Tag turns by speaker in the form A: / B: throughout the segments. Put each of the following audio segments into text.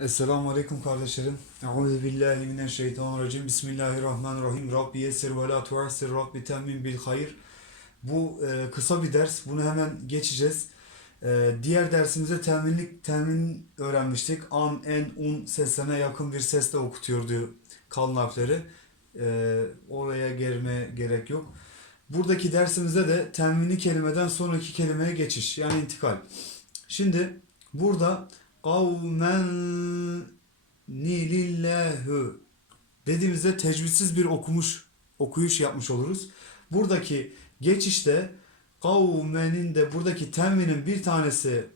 A: Esselamu Aleyküm kardeşlerim. Euzu billahi mineşşeytanirracim. Bismillahirrahmanirrahim. Rabbi yessir ve la tuassir. Rabbi temmin bil hayır. Bu e, kısa bir ders. Bunu hemen geçeceğiz. E, diğer dersimizde teminlik temin öğrenmiştik. An, en, un seslerine yakın bir sesle okutuyordu kalın harfleri. E, oraya gelmeye gerek yok. Buradaki dersimizde de teminli kelimeden sonraki kelimeye geçiş yani intikal. Şimdi burada kavmen nilillahu dediğimizde tecvidsiz bir okumuş okuyuş yapmış oluruz. Buradaki geçişte kavmenin de buradaki temvinin bir tanesi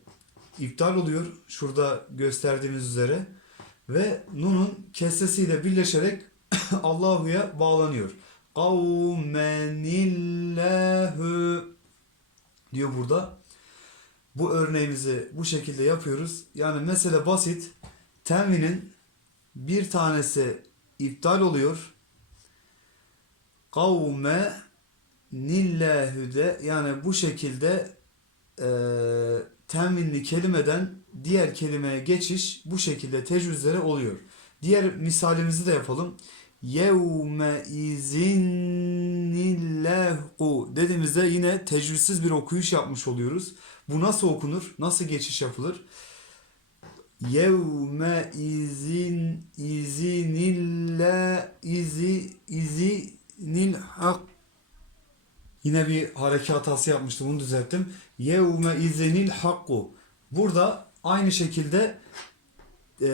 A: iptal oluyor. Şurada gösterdiğimiz üzere ve nunun kesresiyle birleşerek Allahu'ya bağlanıyor. Kavmenillahu diyor burada. Bu örneğimizi bu şekilde yapıyoruz. Yani mesele basit. Tenvinin bir tanesi iptal oluyor. Kavme nillahüde yani bu şekilde e, tenvinli kelimeden diğer kelimeye geçiş bu şekilde tecvizlere oluyor. Diğer misalimizi de yapalım. Yevme izinnillahu dediğimizde yine tecvizsiz bir okuyuş yapmış oluyoruz. Bu nasıl okunur? Nasıl geçiş yapılır? Yevme izin izinilla izi izinil hak Yine bir hareket hatası yapmıştım. Bunu düzelttim. Yevme izinil hakku. Burada aynı şekilde e,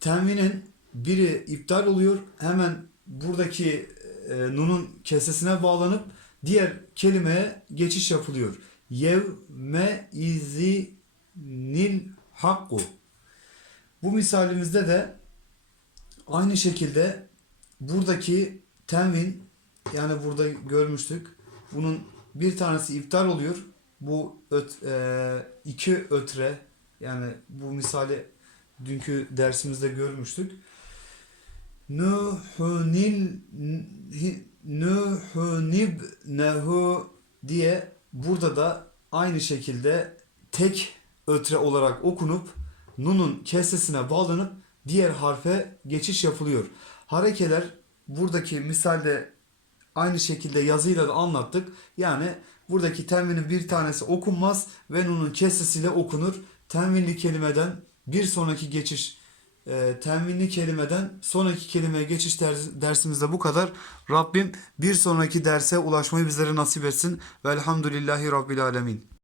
A: temvinin biri iptal oluyor. Hemen buradaki e, nunun kesesine bağlanıp diğer kelimeye geçiş yapılıyor. Yevme izinil hakku. Bu misalimizde de aynı şekilde buradaki tenvin yani burada görmüştük. Bunun bir tanesi iptal oluyor. Bu öt, e, iki ötre yani bu misali dünkü dersimizde görmüştük. Nuhunil nuhunibnehu diye burada da aynı şekilde tek ötre olarak okunup nunun kesesine bağlanıp diğer harfe geçiş yapılıyor. Harekeler buradaki misalde aynı şekilde yazıyla da anlattık. Yani buradaki tenvinin bir tanesi okunmaz ve nunun kesesiyle okunur. Tenvinli kelimeden bir sonraki geçiş e, tenvinli kelimeden sonraki kelimeye geçiş ders- dersimizde bu kadar. Rabbim bir sonraki derse ulaşmayı bizlere nasip etsin. Velhamdülillahi Rabbil Alemin.